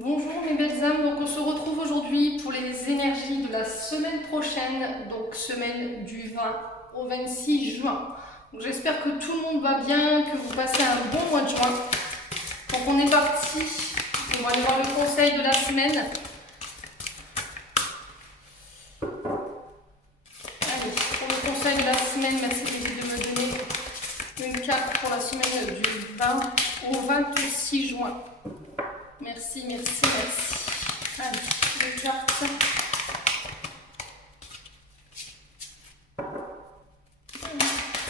Bonjour mes belles âmes, donc on se retrouve aujourd'hui pour les énergies de la semaine prochaine, donc semaine du 20 au 26 juin. J'espère que tout le monde va bien, que vous passez un bon mois de juin. Donc on est parti, on va aller voir le conseil de la semaine. Allez, pour le conseil de la semaine, merci de me donner une carte pour la semaine du 20 au 26 juin. Merci, merci, merci. Allez, une carte.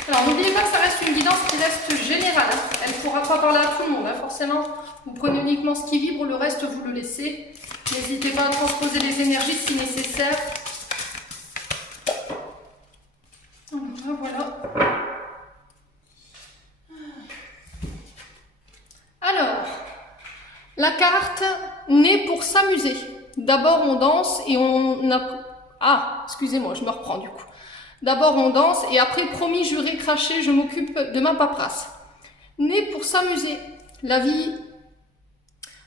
Alors n'oubliez pas que ça reste une guidance qui reste générale. Elle ne pourra pas parler à tout le monde. Forcément, vous prenez uniquement ce qui vibre, le reste vous le laissez. N'hésitez pas à transposer les énergies si nécessaire. Voilà. Alors, la carte naît pour s'amuser. D'abord on danse et on a... Ah, excusez-moi, je me reprends du coup. D'abord on danse et après promis, juré, craché, je m'occupe de ma paperasse. Né pour s'amuser. La vie...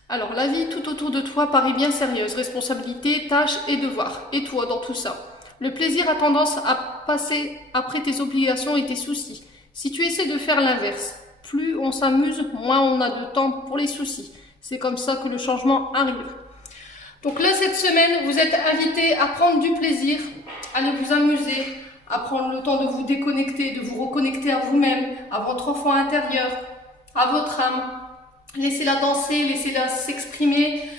Alors la vie tout autour de toi paraît bien sérieuse. Responsabilités, tâches et devoirs. Et toi dans tout ça? Le plaisir a tendance à passer après tes obligations et tes soucis. Si tu essaies de faire l'inverse, plus on s'amuse, moins on a de temps pour les soucis. C'est comme ça que le changement arrive. Donc là, cette semaine, vous êtes invités à prendre du plaisir, à aller vous amuser, à prendre le temps de vous déconnecter, de vous reconnecter à vous-même, à votre enfant intérieur, à votre âme. Laissez-la danser, laissez-la s'exprimer.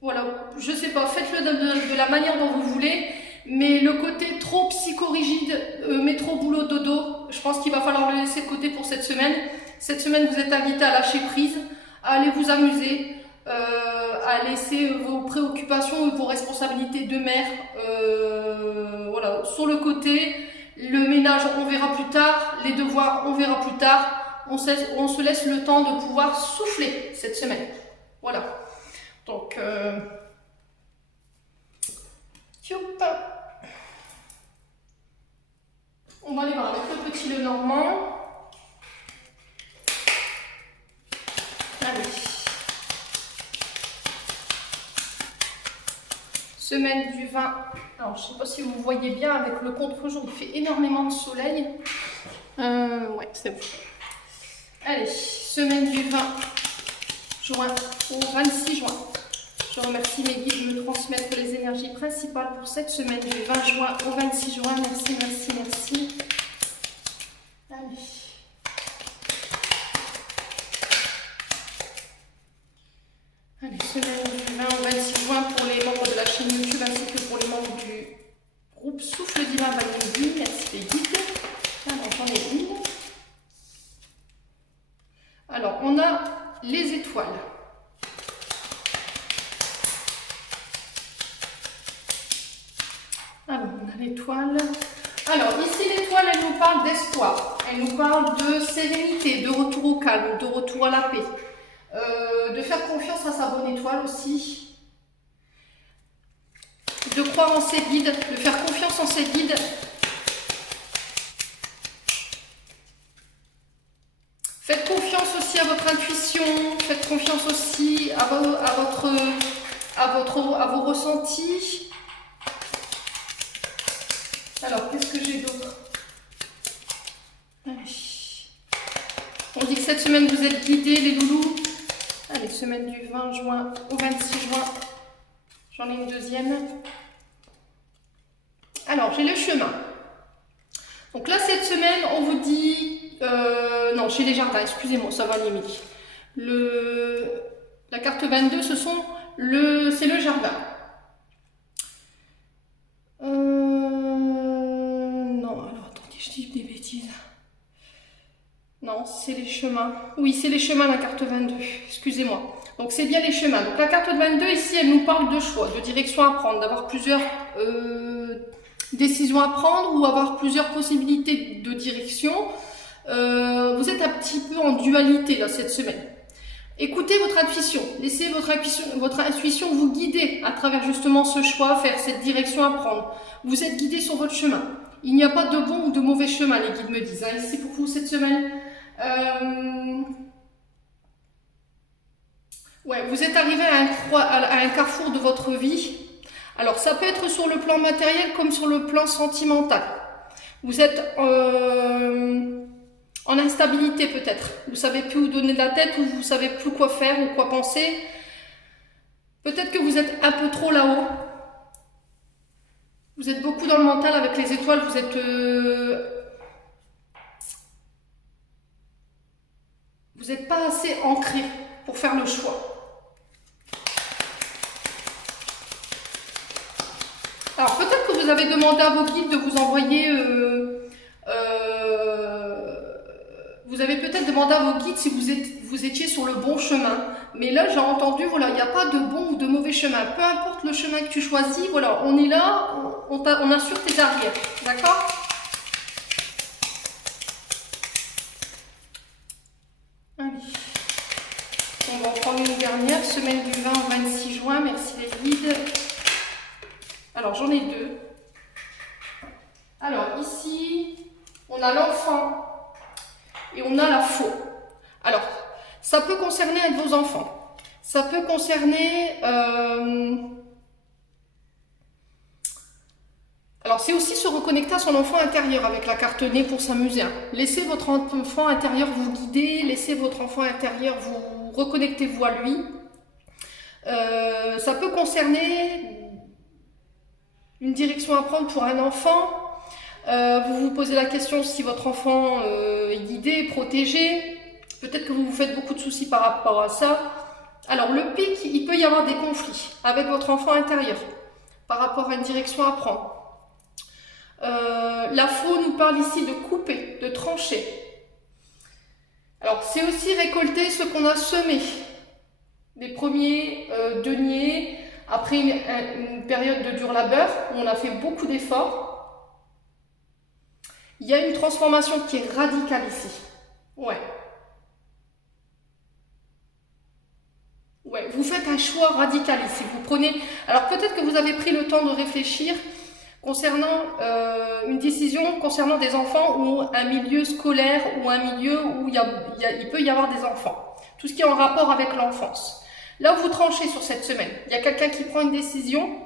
Voilà, je sais pas, faites-le de la manière dont vous voulez. Mais le côté trop psychorigide, métro, boulot, dodo, je pense qu'il va falloir le laisser de côté pour cette semaine. Cette semaine, vous êtes invité à lâcher prise, à aller vous amuser, à laisser vos préoccupations et vos responsabilités de mère voilà, sur le côté. Le ménage, on verra plus tard. Les devoirs, on verra plus tard. On se laisse le temps de pouvoir souffler cette semaine. Voilà. Donc, on va aller voir avec le petit Lenormand. Allez. Semaine du 20. Alors, je ne sais pas si vous voyez bien avec le contre-jour, il fait énormément de soleil. Ouais, c'est bon. Allez, semaine du 20 juin au 26 juin. Je remercie mes guides de me transmettre les énergies principales pour cette semaine du 20 juin au 26 juin. Merci, merci, merci. Allez. Allez, semaine du 20 au 26 juin pour les membres de la chaîne YouTube ainsi que pour les membres du groupe Souffle Divin Valérie. Merci les guides. Alors, j'en ai une. Alors, on a les étoiles. Alors, on a l'étoile. Alors, ici, l'étoile, elle nous parle d'espoir. Elle nous parle de sérénité, de retour au calme, de retour à la paix. De faire confiance à sa bonne étoile aussi. De croire en ses guides, de faire confiance en ses guides. Faites confiance aussi à votre intuition. Faites confiance aussi à vos ressentis. Alors, qu'est-ce que j'ai d'autre? On dit que cette semaine, vous êtes guidés, les loulous. Allez, semaine du 20 juin au 26 juin. J'en ai une deuxième. Alors, j'ai le chemin. Donc là, cette semaine, on vous dit... non, chez les jardins, excusez-moi, ça va, Émilie. La carte 22, c'est le jardin. Non, alors attendez, je dis des bêtises. Non, c'est les chemins. Oui, c'est les chemins, la carte 22. Excusez-moi. Donc, c'est bien les chemins. Donc, la carte 22, ici, elle nous parle de choix, de direction à prendre, d'avoir plusieurs décisions à prendre ou avoir plusieurs possibilités de direction. Vous êtes un petit peu en dualité, là, cette semaine. Écoutez votre intuition. Laissez votre intuition vous guider à travers justement ce choix, faire cette direction à prendre. Vous êtes guidé sur votre chemin. Il n'y a pas de bon ou de mauvais chemin, les guides me disent. Ici pour vous cette semaine. Ouais, vous êtes arrivé à un carrefour de votre vie. Alors, ça peut être sur le plan matériel comme sur le plan sentimental. Vous êtes en instabilité peut-être. Vous savez plus où donner de la tête ou vous savez plus quoi faire ou quoi penser. Peut-être que vous êtes un peu trop là-haut. Vous êtes beaucoup dans le mental avec les étoiles. Vous n'êtes pas assez ancré pour faire le choix. Alors peut-être que vous avez demandé à vos guides de vous envoyer, vous avez peut-être demandé à vos guides si vous étiez sur le bon chemin. Mais là j'ai entendu, voilà, il n'y a pas de bon ou de mauvais chemin. Peu importe le chemin que tu choisis, voilà, on est là, on assure tes arrières, d'accord? Allez. On va en prendre une dernière, semaine du 20 au 26 juin, merci les guides. Alors, j'en ai deux. Alors, ici, on a l'enfant et on a la faux. Alors, ça peut concerner un de vos enfants. Ça peut concerner... Alors, c'est aussi se reconnecter à son enfant intérieur avec la carte nez pour s'amuser. Laissez votre enfant intérieur vous guider, laissez votre enfant intérieur vous reconnectez-vous à lui. Ça peut concerner... une direction à prendre pour un enfant, vous vous posez la question si votre enfant est guidé, protégé, peut-être que vous vous faites beaucoup de soucis par rapport à ça. Alors le pic, il peut y avoir des conflits avec votre enfant intérieur par rapport à une direction à prendre. La faux nous parle ici de couper, de trancher. Alors c'est aussi récolter ce qu'on a semé, les premiers deniers, après une période de dur labeur, où on a fait beaucoup d'efforts, il y a une transformation qui est radicale ici. Ouais. Ouais, vous faites un choix radical ici. Vous prenez... Alors peut-être que vous avez pris le temps de réfléchir concernant une décision concernant des enfants ou un milieu scolaire ou un milieu où il peut y avoir des enfants. Tout ce qui est en rapport avec l'enfance. Là, vous tranchez sur cette semaine. Il y a quelqu'un qui prend une décision.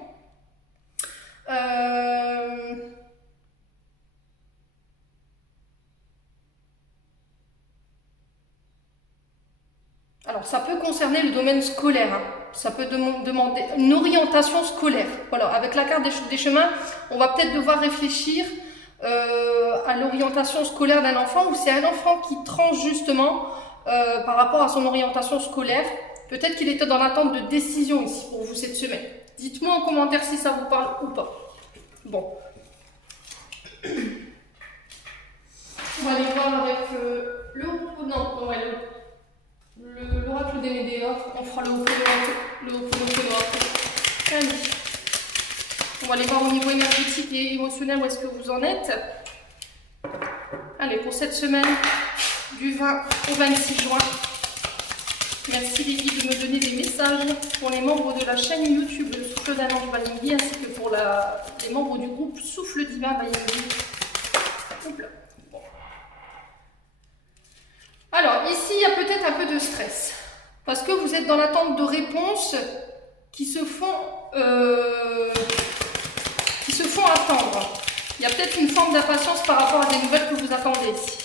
Alors, ça peut concerner le domaine scolaire. Hein. Ça peut demander une orientation scolaire. Voilà, avec la carte des chemins, on va peut-être devoir réfléchir à l'orientation scolaire d'un enfant, ou c'est un enfant qui tranche justement par rapport à son orientation scolaire. Peut-être qu'il était dans l'attente de décision ici pour vous cette semaine. Dites-moi en commentaire si ça vous parle ou pas. Bon. On va aller voir avec l'oracle des Médéas. On fera le Ho'oponopono. Allez. On va aller voir au niveau énergétique et émotionnel où est-ce que vous en êtes. Allez, pour cette semaine du 20 au 26 juin. Merci les guides de me donner des messages pour les membres de la chaîne YouTube Le Souffle d'un Ange Balingi ainsi que pour les membres du groupe Souffle Divin Balingi. Bon. Alors ici il y a peut-être un peu de stress parce que vous êtes dans l'attente de réponses qui se font attendre. Il y a peut-être une forme d'impatience par rapport à des nouvelles que vous attendez ici.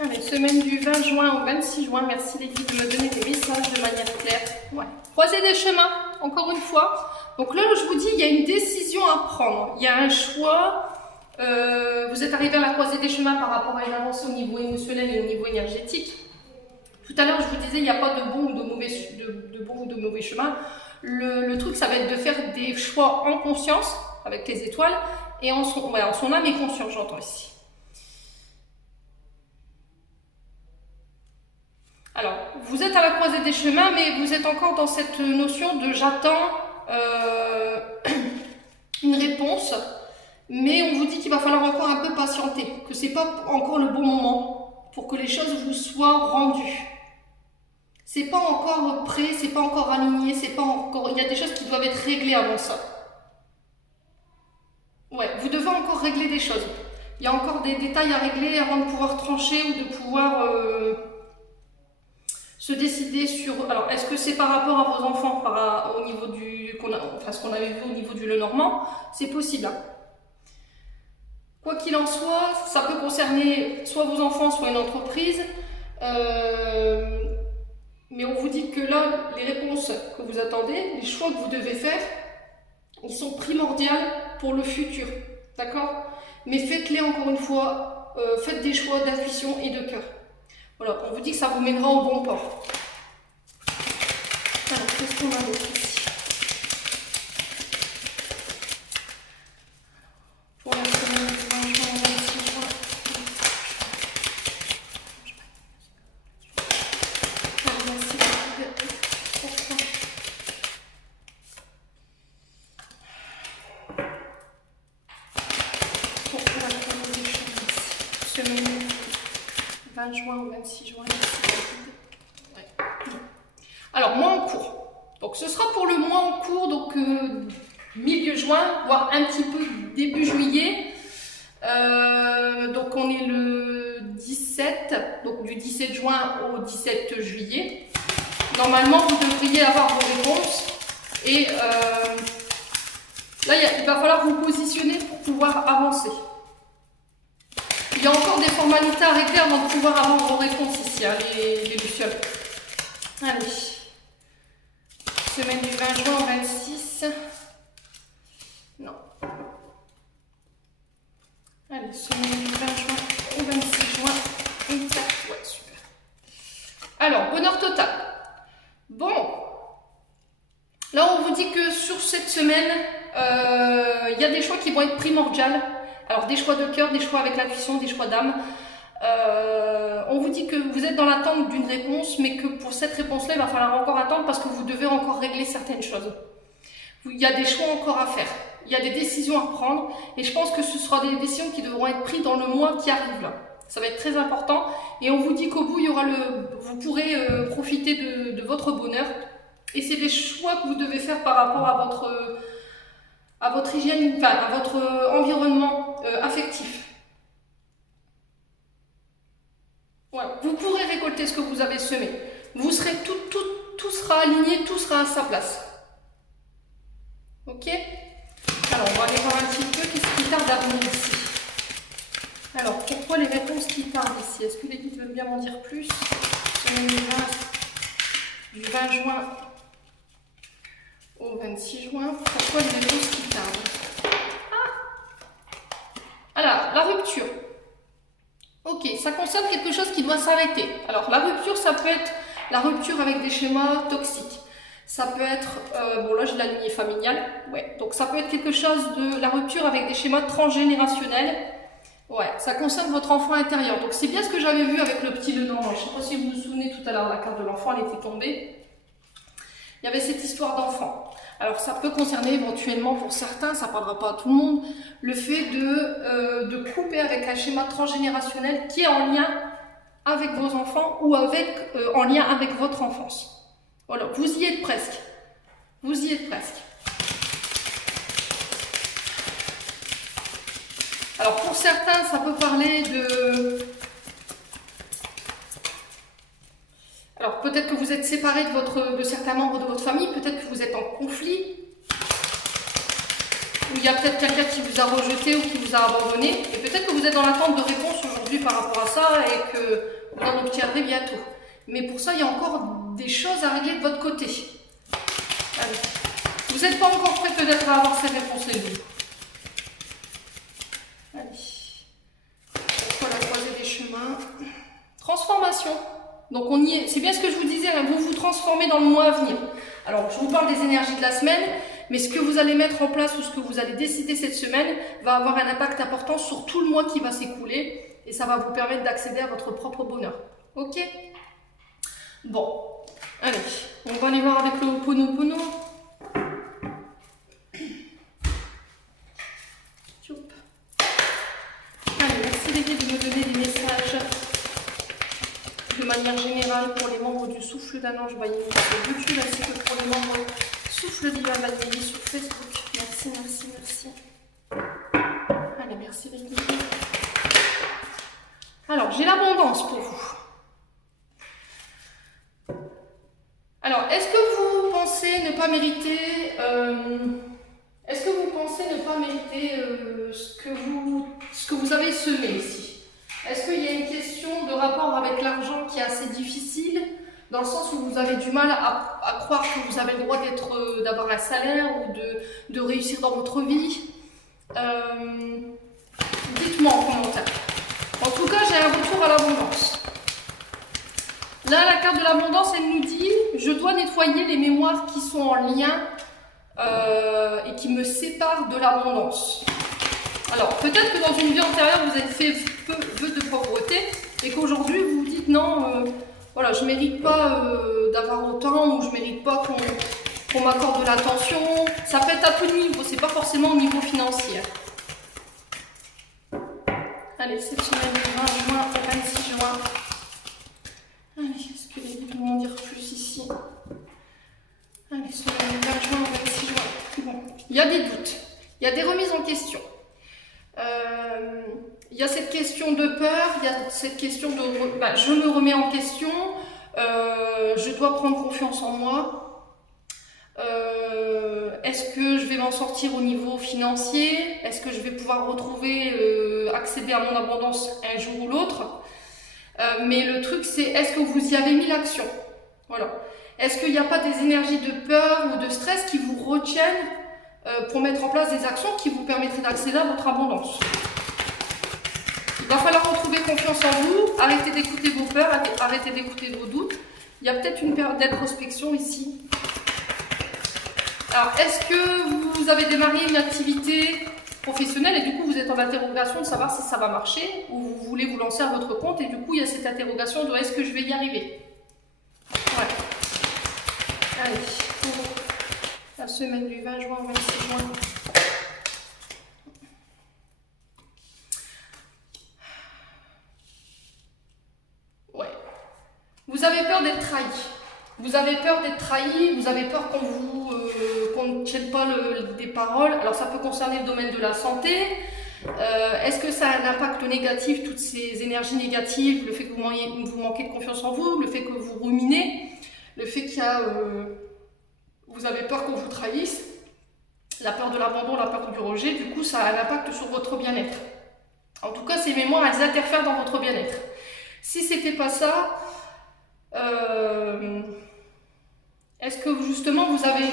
Allez, semaine du 20 juin au 26 juin, merci les guides de me donner des messages de manière claire. Ouais. Croisez des chemins, encore une fois. Donc là, je vous dis, il y a une décision à prendre. Il y a un choix. Vous êtes arrivé à la croisée des chemins par rapport à une avancée au niveau émotionnel et au niveau énergétique. Tout à l'heure, je vous disais, il n'y a pas de bon ou de mauvais chemin. Le truc, ça va être de faire des choix en conscience, avec les étoiles, et en son âme et conscience, j'entends ici. Alors, vous êtes à la croisée des chemins, mais vous êtes encore dans cette notion de j'attends une réponse, mais on vous dit qu'il va falloir encore un peu patienter, que ce n'est pas encore le bon moment pour que les choses vous soient rendues. C'est pas encore prêt, c'est pas encore aligné, c'est pas encore. Il y a des choses qui doivent être réglées avant ça. Ouais, vous devez encore régler des choses. Il y a encore des détails à régler avant de pouvoir trancher ou de pouvoir se décider sur... Alors, est-ce que c'est par rapport à vos enfants, au niveau du... Enfin, ce qu'on avait vu au niveau du Lenormand? C'est possible. Hein. Quoi qu'il en soit, ça peut concerner soit vos enfants, soit une entreprise. Mais on vous dit que là, les réponses que vous attendez, les choix que vous devez faire, ils sont primordiaux pour le futur. D'accord? Mais faites-les encore une fois, faites des choix d'intuition et de cœur. Voilà, on vous dit que ça vous mènera au bon port. Alors, qu'est-ce qu'on a d'autre ici? Pour la semaine du 20 juin au 26 juin. Semaine 20 juin au 26 juin. Ouais. Alors, mois en cours. Donc, ce sera pour le mois en cours, donc milieu juin, voire un petit peu début juillet. Donc, on est le 17, donc du 17 juin au 17 juillet. Normalement, vous devriez avoir vos réponses. Et là, il va falloir vous positionner pour pouvoir avancer. Il y a encore des formalités à régler avant de pouvoir avoir vos réponses ici, hein, les lucioles. Allez. Semaine du 20 juin au 26. Non. Allez, semaine du 20 juin au 26 juin. Exact. Ouais, super. Alors, bonheur total. Bon. Là, on vous dit que sur cette semaine, il y a des choix qui vont être primordiaux. Alors, des choix de cœur, des choix avec l'intuition, des choix d'âme. On vous dit que vous êtes dans l'attente d'une réponse, mais que pour cette réponse-là, il va falloir encore attendre parce que vous devez encore régler certaines choses. Il y a des choix encore à faire. Il y a des décisions à prendre. Et je pense que ce sera des décisions qui devront être prises dans le mois qui arrive là. Ça va être très important. Et on vous dit qu'au bout, il y aura vous pourrez profiter de votre bonheur. Et c'est des choix que vous devez faire par rapport à votre hygiène, enfin à votre environnement affectif. Voilà. Vous pourrez récolter ce que vous avez semé. Vous serez tout sera aligné, tout sera à sa place. Ok? Alors, on va aller voir un petit peu qu'est-ce qui tarde à venir ici. Alors, pourquoi les réponses qui tardent ici? Est-ce que les guides veulent bien m'en dire plus? Semaine du 20 juin au 26 juin. Pourquoi les réponses qui tardent? Alors, la rupture. Ok, ça concerne quelque chose qui doit s'arrêter. Alors, la rupture, ça peut être la rupture avec des schémas toxiques. Ça peut être, bon là j'ai la lignée familiale, ouais. Donc ça peut être quelque chose de la rupture avec des schémas transgénérationnels. Ouais, ça concerne votre enfant intérieur. Donc c'est bien ce que j'avais vu avec le petit Lenormand. Je ne sais pas si vous vous souvenez tout à l'heure, la carte de l'enfant, elle était tombée. Il y avait cette histoire d'enfant. Alors ça peut concerner éventuellement pour certains, ça ne parlera pas à tout le monde, le fait de couper avec un schéma transgénérationnel qui est en lien avec vos enfants ou en lien avec votre enfance. Voilà, vous y êtes presque. Vous y êtes presque. Alors pour certains, ça peut parler de... Alors peut-être que vous êtes séparés de certains membres de votre famille, peut-être que vous êtes en conflit, ou il y a peut-être quelqu'un qui vous a rejeté ou qui vous a abandonné, et peut-être que vous êtes dans l'attente de réponse aujourd'hui par rapport à ça et que vous en obtiendrez bientôt. Mais pour ça, il y a encore des choses à régler de votre côté. Allez. Vous n'êtes pas encore prêt peut-être à avoir ces réponses-là. Allez. Pourquoi la croisée des chemins? Transformation. Donc on y est. C'est bien ce que je vous disais, hein, vous vous transformez dans le mois à venir. Alors je vous parle des énergies de la semaine, mais ce que vous allez mettre en place ou ce que vous allez décider cette semaine va avoir un impact important sur tout le mois qui va s'écouler et ça va vous permettre d'accéder à votre propre bonheur. Ok? Bon, allez, on va aller voir avec le Ho'oponopono. Allez, merci les guides de me donner des messages de manière générale pour les membres du Souffle d'un ange Bailly sur YouTube ainsi que pour les membres Souffle divin Bailly sur Facebook. Merci, merci, merci. Allez, merci les guides. Alors, j'ai l'abondance pour vous. Alors, est-ce que vous pensez ne pas mériter ce que vous avez semé ici? Est-ce qu'il y a une question de rapport avec l'argent qui est assez difficile, dans le sens où vous avez du mal à croire que vous avez le droit d'avoir un salaire ou de réussir dans votre vie? Dites-moi en commentaire. En tout cas, j'ai un retour à l'abondance. Là, la carte de l'abondance, elle nous dit « Je dois nettoyer les mémoires qui sont en lien et qui me séparent de l'abondance. » Alors, peut-être que dans une vie antérieure, vous avez fait peu de pauvreté et qu'aujourd'hui, vous vous dites « Non, voilà, je ne mérite pas d'avoir autant ou je ne mérite pas qu'on m'accorde de l'attention. » Ça peut être à tout niveau, c'est pas forcément au niveau financier. Allez, cette semaine du 20 juin au 26 juin. Allez, est-ce que les livres vont en dire plus ici? Allez, semaine du 20 juin au 26 juin. Bon, il y a des doutes, il y a des remises en question. Il y a cette question de peur, il y a cette question de je me remets en question, je dois prendre confiance en moi. Est-ce que je vais m'en sortir au niveau financier? Est-ce que je vais pouvoir accéder à mon abondance un jour ou l'autre? Mais le truc, c'est est-ce que vous y avez mis l'action? Voilà. Est-ce qu'il n'y a pas des énergies de peur ou de stress qui vous retiennent pour mettre en place des actions qui vous permettraient d'accéder à votre abondance? Il va falloir retrouver confiance en vous, arrêter d'écouter vos peurs, arrêter d'écouter vos doutes. Il y a peut-être une période d'introspection ici. Alors, est-ce que vous avez démarré une activité professionnelle et du coup vous êtes en interrogation de savoir si ça va marcher ou vous voulez vous lancer à votre compte et du coup il y a cette interrogation de est-ce que je vais y arriver? Ouais. Allez, pour la semaine du 20 juin au 26 juin. Ouais. Vous avez peur d'être trahi. Vous avez peur d'être trahi, vous avez peur qu'on ne tienne pas des paroles. Alors ça peut concerner le domaine de la santé. Est-ce que ça a un impact négatif, toutes ces énergies négatives, le fait que vous manquez de confiance en vous, le fait que vous ruminez, le fait vous avez peur qu'on vous trahisse, la peur de l'abandon, la peur du rejet, du coup ça a un impact sur votre bien-être. En tout cas, ces mémoires, elles interfèrent dans votre bien-être. Si c'était pas ça, est-ce que justement vous avez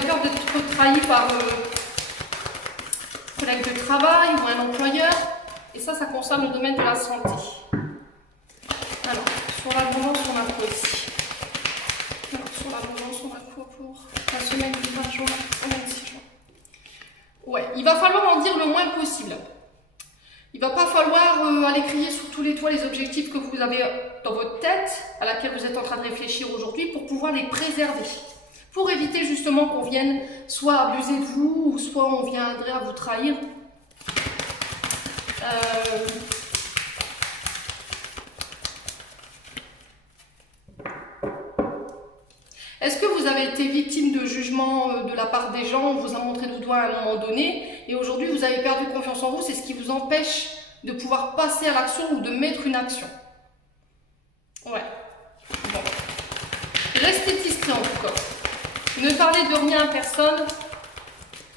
peur d'être trahi par un collègue de travail ou un employeur? Et ça concerne le domaine de la santé. Alors, sur l'abondance, on a quoi ici? Alors, sur l'abondance, on a quoi pour la semaine du 20 juin au 26 juin? Ouais, il va falloir en dire le moins possible. Il ne va pas falloir aller crier sur tous les toits les objectifs que vous avez dans votre tête, à laquelle vous êtes en train de réfléchir aujourd'hui, pour pouvoir les préserver. Pour éviter justement qu'on vienne soit abuser de vous, ou soit on viendrait à vous trahir. Est-ce que vous avez été victime de jugement de la part des gens, on vous a montré du doigt à un moment donné, et aujourd'hui vous avez perdu confiance en vous, c'est ce qui vous empêche de pouvoir passer à l'action ou de mettre une action? Ouais. Bon. Restez discret en tout cas. Ne parlez de rien à personne.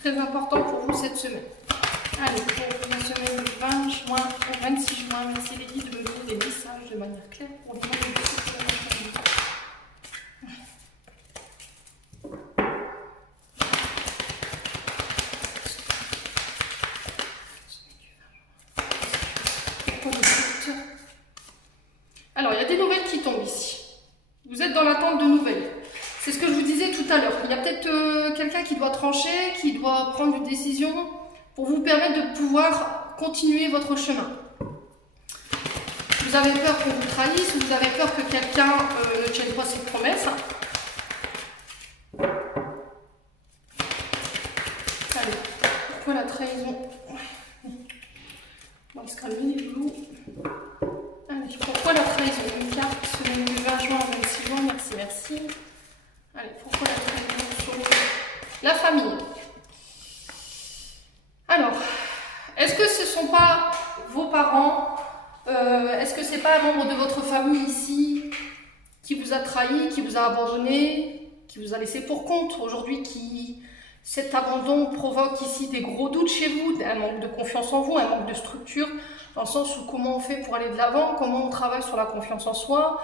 Très important pour vous cette semaine. Allez, pour la semaine du 20 juin au 26 juin, merci les guides de me donner des messages de manière claire pour les mois de Alors, il y a des nouvelles qui tombent ici. Vous êtes dans l'attente de nouvelles. C'est ce que je vous disais tout à l'heure. Il y a peut-être quelqu'un qui doit trancher, qui doit prendre une décision pour vous permettre de pouvoir continuer votre chemin. Vous avez peur qu'on vous trahisse, vous avez peur que quelqu'un ne tienne pas ses promesses. Allez, pourquoi la trahison? On va se calmer les loups. Allez, pourquoi la trahison? Une carte, semaine du 20 juin au 26 juin, merci, merci. Allez, pourquoi la trahison sur la famille? Alors, est-ce que ce ne sont pas vos parents Est-ce que c'est pas un membre de votre famille ici qui vous a trahi, qui vous a abandonné, qui vous a laissé pour compte aujourd'hui, cet abandon provoque ici des gros doutes chez vous, un manque de confiance en vous, un manque de structure, dans le sens où comment on fait pour aller de l'avant, comment on travaille sur la confiance en soi.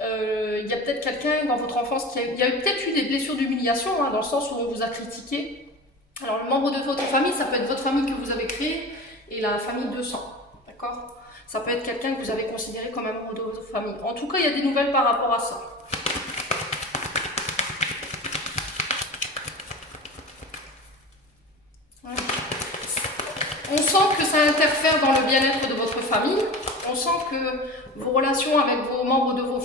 Il y a peut-être quelqu'un dans votre enfance il y a peut-être eu des blessures d'humiliation, hein, dans le sens où on vous a critiqué. Alors le membre de votre famille, ça peut être votre famille que vous avez créée et la famille de sang, d'accord? Ça peut être quelqu'un que vous avez considéré comme un membre de votre famille. En tout cas, il y a des nouvelles par rapport à ça. On sent que ça interfère dans le bien-être de votre famille. On sent que vos relations avec vos membres de votre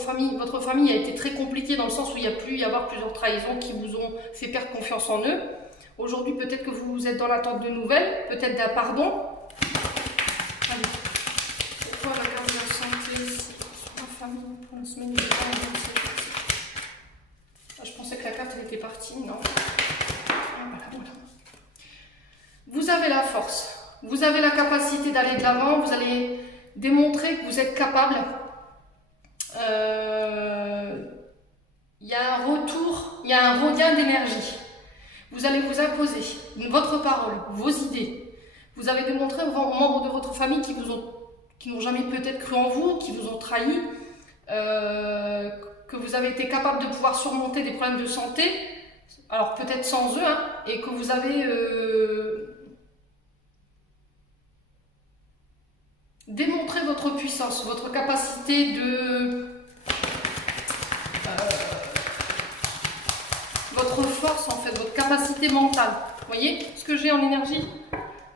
famille a été très compliquée dans le sens où il y a pu y avoir plusieurs trahisons qui vous ont fait perdre confiance en eux. Aujourd'hui, peut-être que vous êtes dans l'attente de nouvelles, peut-être d'un pardon. Allez. Pourquoi la carte de la santé, c'est la famille pour la semaine du 20. Je pensais que la carte elle était partie, non. Voilà. Vous avez la force. Vous avez la capacité d'aller de l'avant, vous allez démontrer que vous êtes capable. Il y a un retour, il y a un regain d'énergie. Vous allez vous imposer votre parole, vos idées. Vous avez démontré aux membres de votre famille qui n'ont jamais peut-être cru en vous, qui vous ont trahi, que vous avez été capable de pouvoir surmonter des problèmes de santé, alors peut-être sans eux, hein, et que vous avez démontré votre puissance, votre capacité votre force en fait, votre capacité mentale. Vous voyez ce que j'ai en énergie?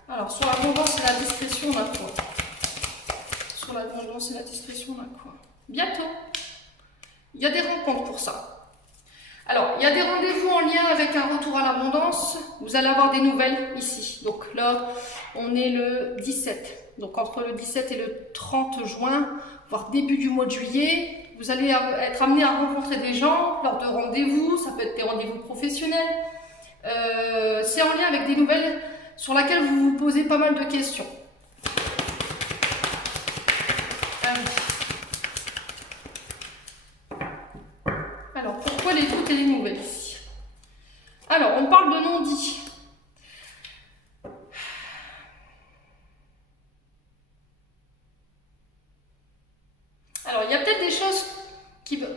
Alors sur l'abondance et la discrétion, on a quoi? Sur l'abondance et la discrétion, on a quoi? Bientôt. Il y a des rencontres pour ça. Alors, il y a des rendez-vous en lien avec un retour à l'abondance. Vous allez avoir des nouvelles ici. Donc là, on est le 17. Donc entre le 17 et le 30 juin, voire début du mois de juillet, vous allez être amené à rencontrer des gens lors de rendez-vous. Ça peut être des rendez-vous professionnels. C'est en lien avec des nouvelles sur lesquelles vous vous posez pas mal de questions. Alors, pourquoi les doutes et les nouvelles ici? Alors, on parle de non-dit. Alors, il y a peut-être des choses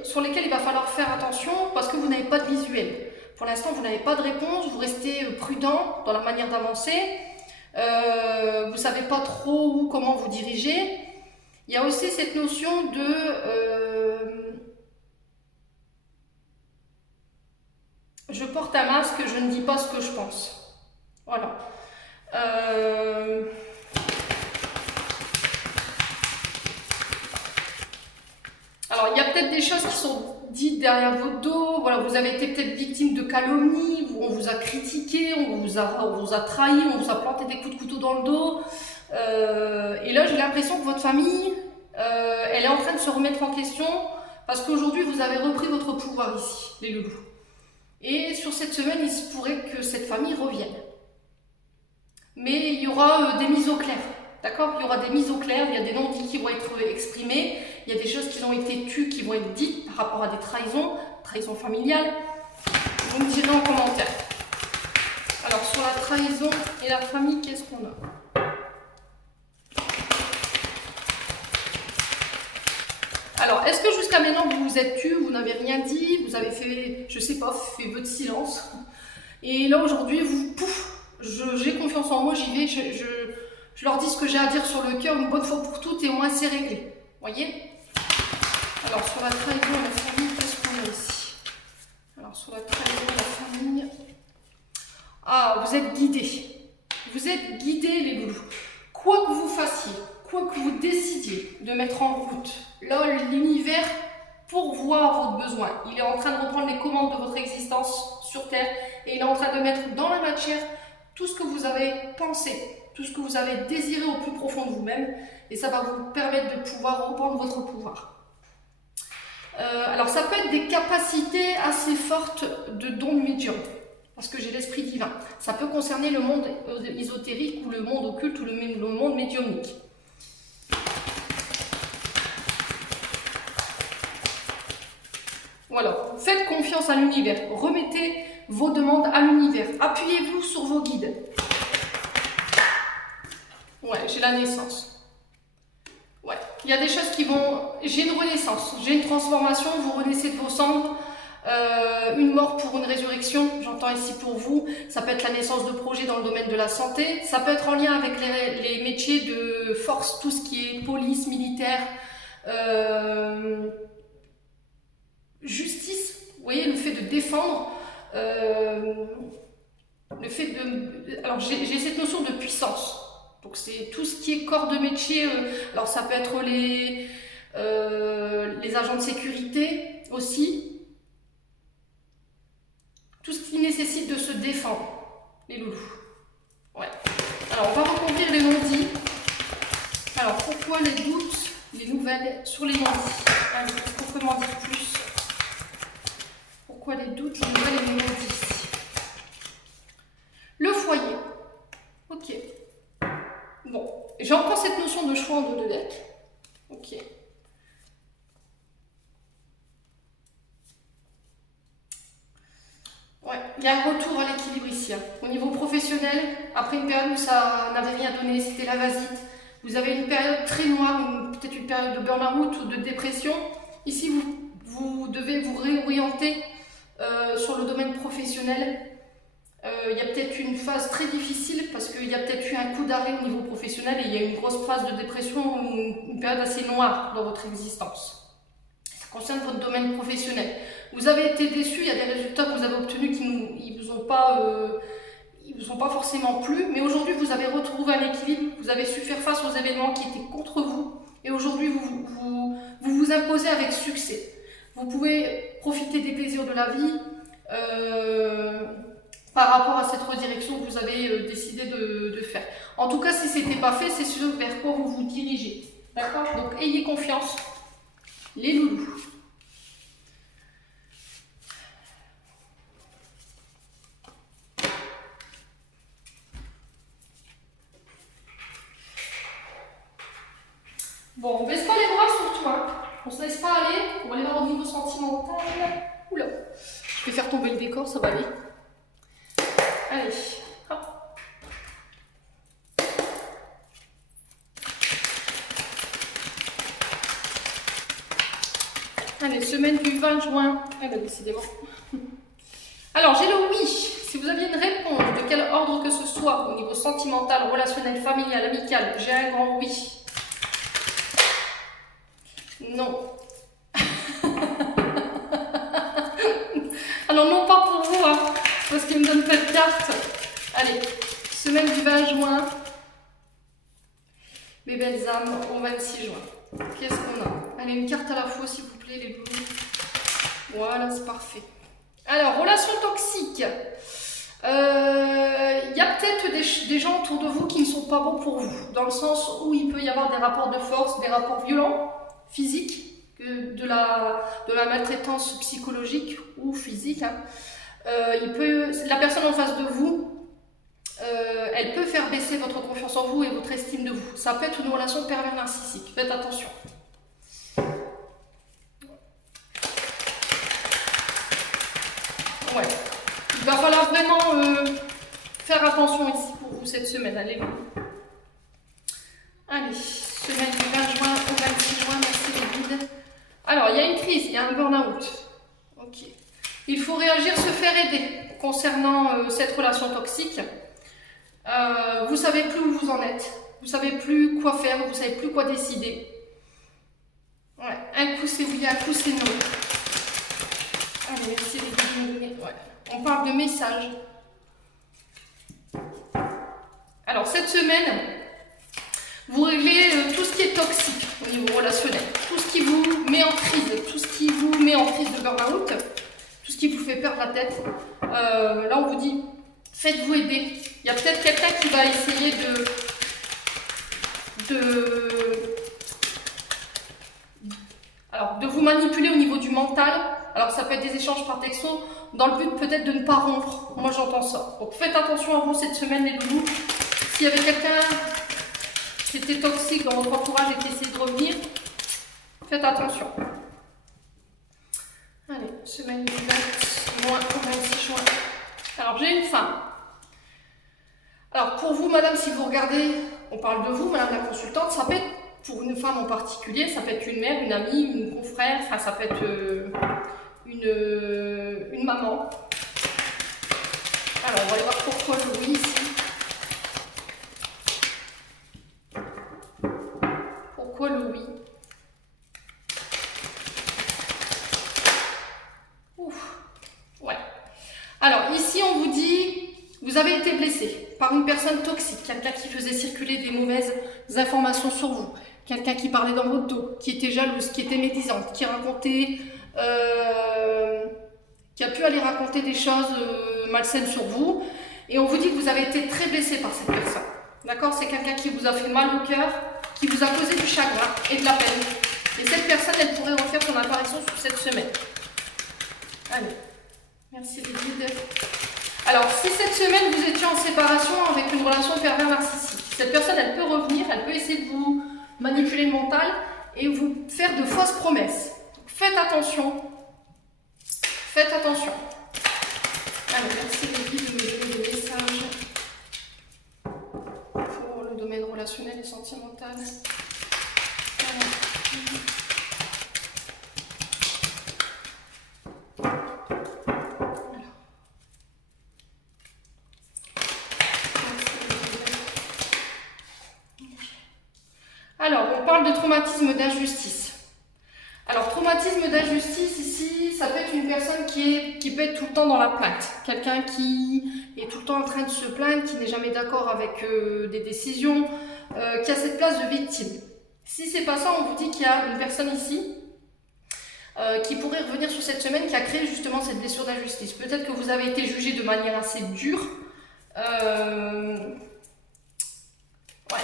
sur lesquelles il va falloir faire attention parce que vous n'avez pas de visuel. Pour l'instant, vous n'avez pas de réponse, vous restez prudent dans la manière d'avancer. Vous ne savez pas trop où, comment vous diriger. Il y a aussi cette notion de... je porte un masque, je ne dis pas ce que je pense. Voilà. Alors, il y a peut-être des choses qui sont dites derrière votre dos. Voilà, vous avez été peut-être victime de calomnies, on vous a critiqué, on vous a trahi, on vous a planté des coups de couteau dans le dos. Et là, j'ai l'impression que votre famille, elle est en train de se remettre en question parce qu'aujourd'hui, vous avez repris votre pouvoir ici, les loulous. Et sur cette semaine, il se pourrait que cette famille revienne. Mais il y aura des mises au clair. D'accord? Il y aura des mises au clair, il y a des non-dits qui vont être exprimés, il y a des choses qui ont été tues, qui vont être dites par rapport à des trahisons familiales. Vous me direz en commentaire. Alors, sur la trahison et la famille, qu'est-ce qu'on a? Alors, est-ce que jusqu'à maintenant, vous vous êtes tu, vous n'avez rien dit, vous avez fait, je sais pas, fait votre silence, et là, aujourd'hui, vous, pouf, j'ai confiance en moi, j'y vais, je leur dis ce que j'ai à dire sur le cœur une bonne fois pour toutes, et au moins, c'est réglé. Voyez? Alors, sur la trahison et la famille, qu'est-ce qu'on a ici? Alors, sur la trahison et la famille... Ah, vous êtes guidés. Vous êtes guidés, les loulous. Quoi que vous fassiez, quoi que vous décidiez de mettre en route, là, l'univers pourvoit vos besoins. Il est en train de reprendre les commandes de votre existence sur Terre et il est en train de mettre dans la matière tout ce que vous avez pensé, tout ce que vous avez désiré au plus profond de vous-même et ça va vous permettre de pouvoir reprendre votre pouvoir. Alors, ça peut être des capacités assez fortes de dons médium, parce que j'ai l'esprit divin. Ça peut concerner le monde ésotérique ou le monde occulte ou le monde médiumnique. Voilà, faites confiance à l'univers. Remettez vos demandes à l'univers. Appuyez-vous sur vos guides. Ouais, j'ai la naissance. Ouais, il y a des choses qui vont... J'ai une renaissance, j'ai une transformation, vous renaissez de vos cendres. Une mort pour une résurrection, j'entends ici pour vous. Ça peut être la naissance de projets dans le domaine de la santé. Ça peut être en lien avec les métiers de force, tout ce qui est police, militaire, justice. Vous voyez, le fait de défendre, le fait de... Alors j'ai cette notion de puissance. Donc c'est tout ce qui est corps de métier. Alors ça peut être les agents de sécurité aussi. Tout ce qui nécessite de se défendre, les loulous. Ouais. Alors, on va recompter les non-dits. Alors, pourquoi les doutes, les nouvelles sur les non-dits? Allez, est-ce qu'on peut m'en dire plus? Pourquoi les doutes, les nouvelles et les non-dits? Le foyer. Ok. Bon, j'ai encore cette notion de choix en 2 de deck. Ok. Ouais, il y a un retour à l'équilibre ici. Hein. Au niveau professionnel, après une période où ça n'avait rien donné, c'était la vasite. Vous avez une période très noire, peut-être une période de burn-out ou de dépression. Ici, vous devez vous réorienter sur le domaine professionnel. Il y a peut-être une phase très difficile parce qu'il y a peut-être eu un coup d'arrêt au niveau professionnel et il y a une grosse phase de dépression ou une période assez noire dans votre existence. Ça concerne votre domaine professionnel. Vous avez été déçu, il y a des résultats que vous avez obtenus qui ne vous ont pas forcément plu, mais aujourd'hui vous avez retrouvé un équilibre, vous avez su faire face aux événements qui étaient contre vous, et aujourd'hui vous imposez avec succès. Vous pouvez profiter des plaisirs de la vie par rapport à cette redirection que vous avez décidé de faire. En tout cas, si ce n'était pas fait, c'est ce vers quoi vous vous dirigez. D'accord? Donc ayez confiance, les loulous. Bon, on baisse pas les bras surtout, hein. On se laisse pas aller, on va aller voir au niveau sentimental. Oula, je vais faire tomber le décor, ça va aller. Allez, hop. Allez, semaine du 20 juin. Ah bah décidément. Alors, j'ai le oui. Si vous aviez une réponse de quel ordre que ce soit, au niveau sentimental, relationnel, familial, amical, j'ai un grand oui. Non. Alors non pas pour vous, hein, parce qu'il me donne pas de carte. Allez, semaine du 20 juin. Mes belles âmes, au 26 juin. Qu'est-ce qu'on a? Allez, une carte à la fois, s'il vous plaît, les bleus. Voilà, c'est parfait. Alors, relation toxique. Il y a peut-être des gens autour de vous qui ne sont pas bons pour vous, dans le sens où il peut y avoir des rapports de force, des rapports violents, physiques, de la maltraitance psychologique ou physique. Hein. La personne en face de vous, elle peut faire baisser votre confiance en vous et votre estime de vous. Ça peut être une relation pervers narcissique. Faites attention. Ouais. Il va falloir vraiment faire attention ici pour vous cette semaine. Allez, allez, semaine du 20 juin au 26 juin, merci les guides. Alors, il y a une crise, il y a un burn-out. Ok. Il faut réagir, se faire aider concernant cette relation toxique. Vous savez plus où vous en êtes. Vous savez plus quoi faire, vous savez plus quoi décider. Ouais. Un coup c'est oui, un coup c'est non. Allez, merci les guides. Ouais. On parle de messages. Alors, cette semaine, vous réglez tout ce qui est toxique au niveau relationnel. Tout ce qui vous met en crise, tout ce qui vous met en crise de burn-out, tout ce qui vous fait perdre la tête. Là, on vous dit, faites-vous aider. Il y a peut-être quelqu'un qui va essayer de vous manipuler au niveau du mental. Alors, ça peut être des échanges par texto, dans le but peut-être de ne pas rompre. Moi, j'entends ça. Donc, faites attention à vous cette semaine, les loulous. S'il y avait quelqu'un qui était toxique dans votre entourage et qui essayait de revenir, faites attention. Allez. semaine du 20 juin au 26 juin. Alors, j'ai une femme. Alors, pour vous, madame, si vous regardez, on parle de vous, madame la consultante, ça peut être pour une femme en particulier, ça peut être une mère, une amie, une confrère, enfin, ça peut être une maman. Alors, on va aller voir pourquoi le oui ici. Pourquoi le oui? Ouf. Ouais. Alors, ici, on vous dit, vous avez été blessé par une personne toxique, quelqu'un qui faisait circuler des mauvaises informations sur vous, quelqu'un qui parlait dans votre dos, qui était jalouse, qui était médisante, qui racontait, qui a pu aller raconter des choses malsaines sur vous. Et on vous dit que vous avez été très blessé par cette personne. D'accord? C'est quelqu'un qui vous a fait mal au cœur, qui vous a causé du chagrin et de la peine. Et cette personne, elle pourrait refaire son apparition sur cette semaine. Allez. Merci les guides. Alors, si cette semaine vous étiez en séparation avec une relation pervers narcissique, cette personne, elle peut revenir, elle peut essayer de vous manipuler le mental et vous faire de fausses promesses. Donc, faites attention. Faites attention. Alors, merci les guides de me donner des messages pour le domaine relationnel et sentimental. Alors. Alors, on parle de traumatisme d'injustice. Alors, traumatisme d'injustice, ici, ça peut être une personne qui peut être tout le temps dans la plainte. Quelqu'un qui est tout le temps en train de se plaindre, qui n'est jamais d'accord avec des décisions, qui a cette place de victime. Si c'est pas ça, on vous dit qu'il y a une personne ici qui pourrait revenir sur cette semaine, qui a créé justement cette blessure d'injustice. Peut-être que vous avez été jugé de manière assez dure. Ouais.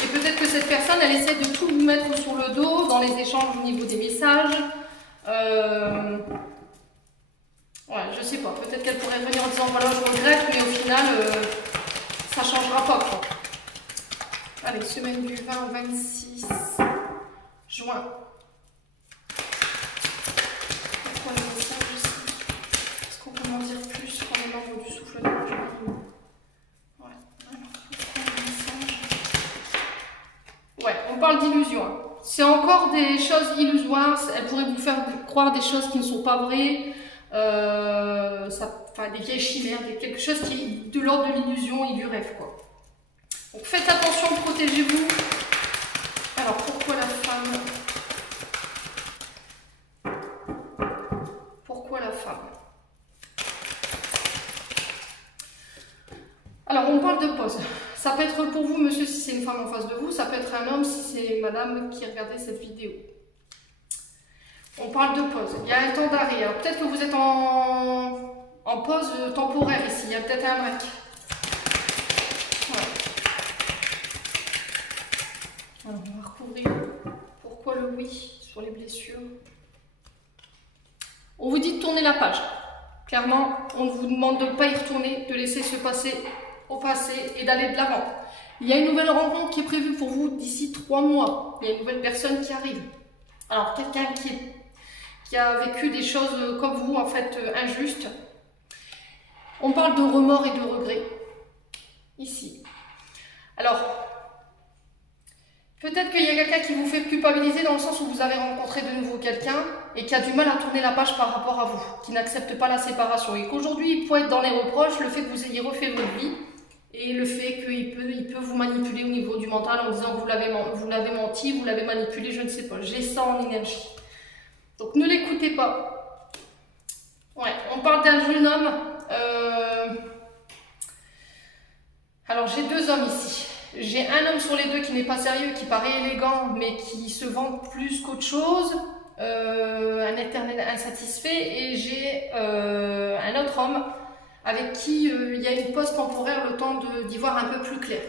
Et peut-être que cette personne, elle essaie de tout vous mettre sur le dos dans les échanges au niveau des messages. Ouais, je sais pas. Peut-être qu'elle pourrait venir en disant voilà, je regrette, mais au final, ça changera pas, quoi. Allez, semaine du 20 au 26 juin. Pourquoi le message ici? Est-ce qu'on peut m'en dire plus sur les membres du souffle de la journée? Ouais, alors, pourquoi le message? Ouais, on parle d'illusion. C'est encore des choses illusoires. Elle pourrait vous faire croire des choses qui ne sont pas vraies. Enfin, des vieilles chimères, quelque chose qui est de l'ordre de l'illusion et du rêve, quoi. Donc faites attention, protégez-vous. Alors pourquoi la femme? Pourquoi la femme? Alors on parle de pause. Ça peut être pour vous, monsieur, si c'est une femme en face de vous. Ça peut être un homme si c'est madame qui regardait cette vidéo. On parle de pause. Il y a un temps d'arrêt. Alors peut-être que vous êtes en pause temporaire ici. Il y a peut-être un break. Voilà. Alors on va recouvrir. Pourquoi le oui sur les blessures? On vous dit de tourner la page. Clairement, on vous demande de ne pas y retourner, de laisser se passer au passé et d'aller de l'avant. Il y a une nouvelle rencontre qui est prévue pour vous d'ici 3 mois. Il y a une nouvelle personne qui arrive. Alors quelqu'un qui a vécu des choses comme vous, en fait, injustes. On parle de remords et de regrets, ici. Alors, peut-être qu'il y a quelqu'un qui vous fait culpabiliser dans le sens où vous avez rencontré de nouveau quelqu'un et qui a du mal à tourner la page par rapport à vous, qui n'accepte pas la séparation. Et qu'aujourd'hui, il peut être dans les reproches, le fait que vous ayez refait votre vie et le fait qu'il peut vous manipuler au niveau du mental en disant que vous l'avez menti, vous l'avez manipulé, je ne sais pas. J'ai ça en énergie. Donc ne l'écoutez pas. Ouais, on parle d'un jeune homme. Alors j'ai 2 hommes ici. J'ai un homme sur les 2 qui n'est pas sérieux, qui paraît élégant, mais qui se vante plus qu'autre chose. Un éternel insatisfait. Et j'ai un autre homme avec qui il y a une pause temporaire, le temps d'y voir un peu plus clair.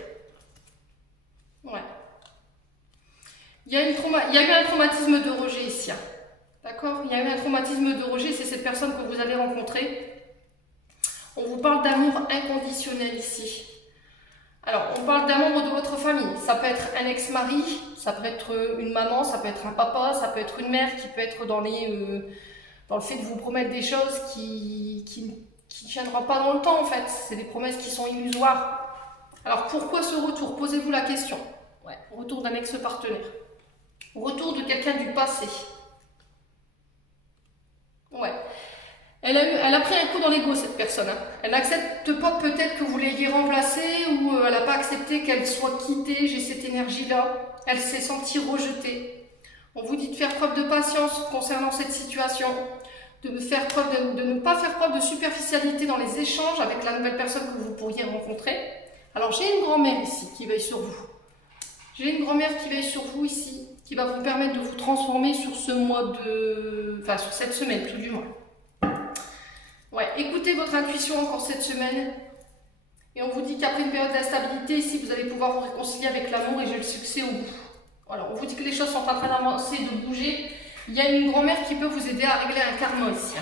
Ouais. Il y a eu un traumatisme de rejet ici. Hein. D'accord? Il y a eu un traumatisme de rejet, c'est cette personne que vous allez rencontrer. On vous parle d'amour inconditionnel ici. Alors, on parle d'un membre de votre famille. Ça peut être un ex-mari, ça peut être une maman, ça peut être un papa, ça peut être une mère qui peut être dans le fait de vous promettre des choses qui ne tiendront pas dans le temps en fait. C'est des promesses qui sont illusoires. Alors, pourquoi ce retour? Posez-vous la question. Ouais, retour d'un ex-partenaire. Retour de quelqu'un du passé. Ouais. Elle a pris un coup dans l'ego, cette personne. Hein. Elle n'accepte pas peut-être que vous l'ayez remplacée ou elle n'a pas accepté qu'elle soit quittée. J'ai cette énergie-là. Elle s'est sentie rejetée. On vous dit de faire preuve de patience concernant cette situation, de ne pas faire preuve de superficialité dans les échanges avec la nouvelle personne que vous pourriez rencontrer. Alors, j'ai une grand-mère ici qui veille sur vous. J'ai une grand-mère qui veille sur vous ici, qui va vous permettre de vous transformer sur ce mois enfin, sur cette semaine, tout du moins. Ouais, écoutez votre intuition encore cette semaine. Et on vous dit qu'après une période d'instabilité, ici, vous allez pouvoir vous réconcilier avec l'amour et j'ai le succès au bout. Voilà, on vous dit que les choses sont en train d'avancer, de bouger. Il y a une grand-mère qui peut vous aider à régler un karma ici.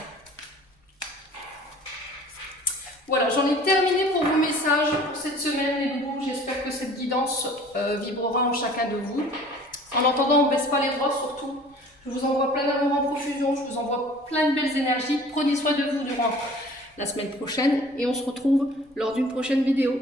Voilà, j'en ai terminé pour vos messages pour cette semaine, les loulous. J'espère que cette guidance vibrera en chacun de vous. En entendant, on ne baisse pas les bras surtout. Je vous envoie plein d'amour en profusion, je vous envoie plein de belles énergies. Prenez soin de vous durant la semaine prochaine et on se retrouve lors d'une prochaine vidéo.